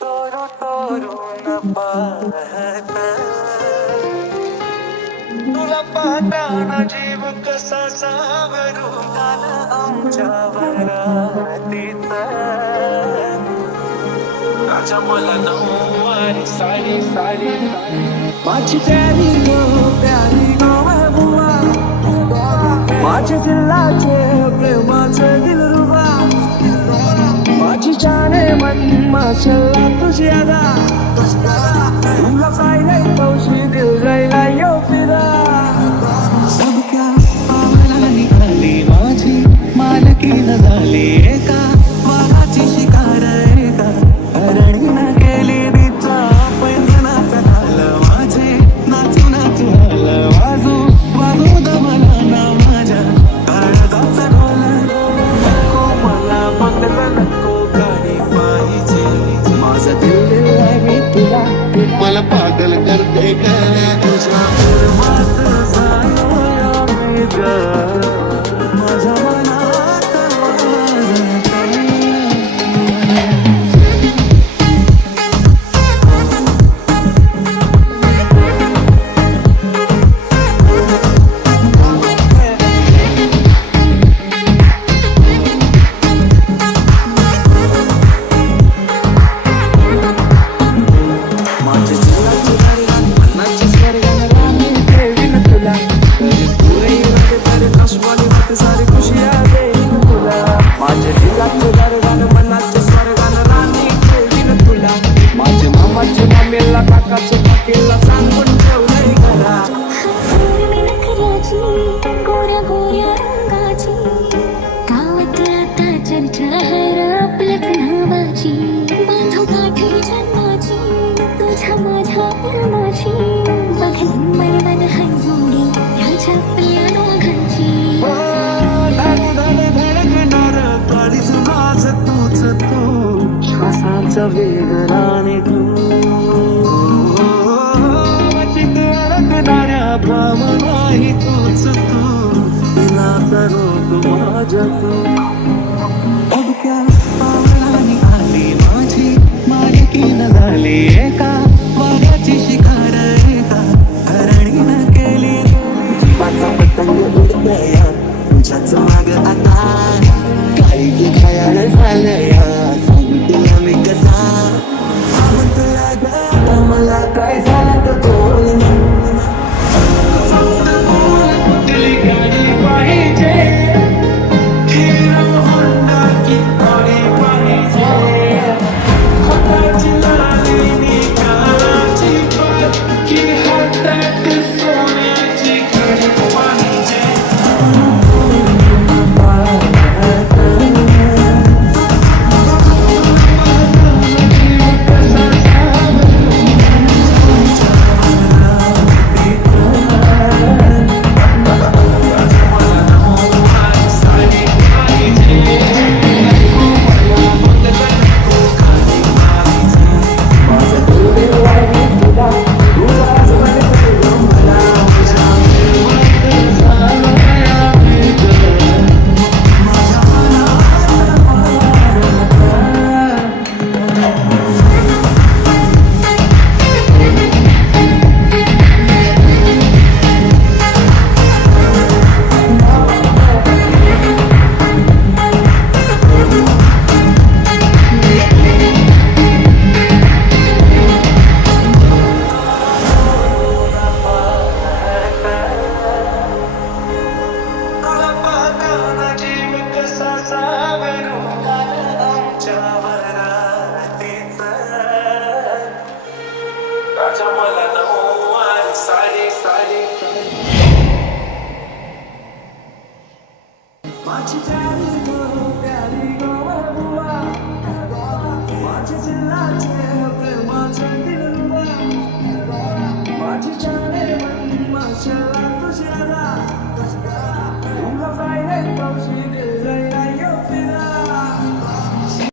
तोरू तोरून पाहत तुला पाहताना जीव कसा सावरू आलं आमच्यावर रात्रीच राजा मला नऊवारी साडी साडी माझी प्यारी गो महबूबा माझ्या दिलाचे प्रेमाचे दिलरुबा माझी जाने मन माशल्ला तुझी अदा तुला काय नाही तौशी दिल जायला यो फिरा सब क्या पावला निघाली माझी मालकीन झाली एका वाघाची शिकार एका हरणीनं केली तिचा पैंजणाचं झालं माझे नाचू नाचू झालं वाजू वाजू दमला ना माझ्या काळजाचं ढोल नको मला बंगलं नको गाडी पाहिजे माझं दिल दिलंय मी तुला मला पागल करते का तुझ्या प्रेमात झालोय मी ग माझ्या मनात वेगराने तू अडकणाऱ्या भावनाही तूच तू तिला करो तू माझ्या तू अडक्या पावलानी आली माझी मालकीन झाली एका वाघाची शिकार एका हरणीनं केली जीवाचा पतंग उडतया तुझ्याच माग आता काही खयाल झालंया सांगते मी कसा म्हणतोय ग मला काय झालं तर बोल दिली गाडी पाहिजे हिरो होंडा की गाडी पाहिजे हाताची लाली निकालाची की हातात सोन्याची गाडी पाहिजे माझी प्यारी गो महबूबा माझ्या दिलाचे प्रेमाचे दिलरुबा माझी जाने मन माशा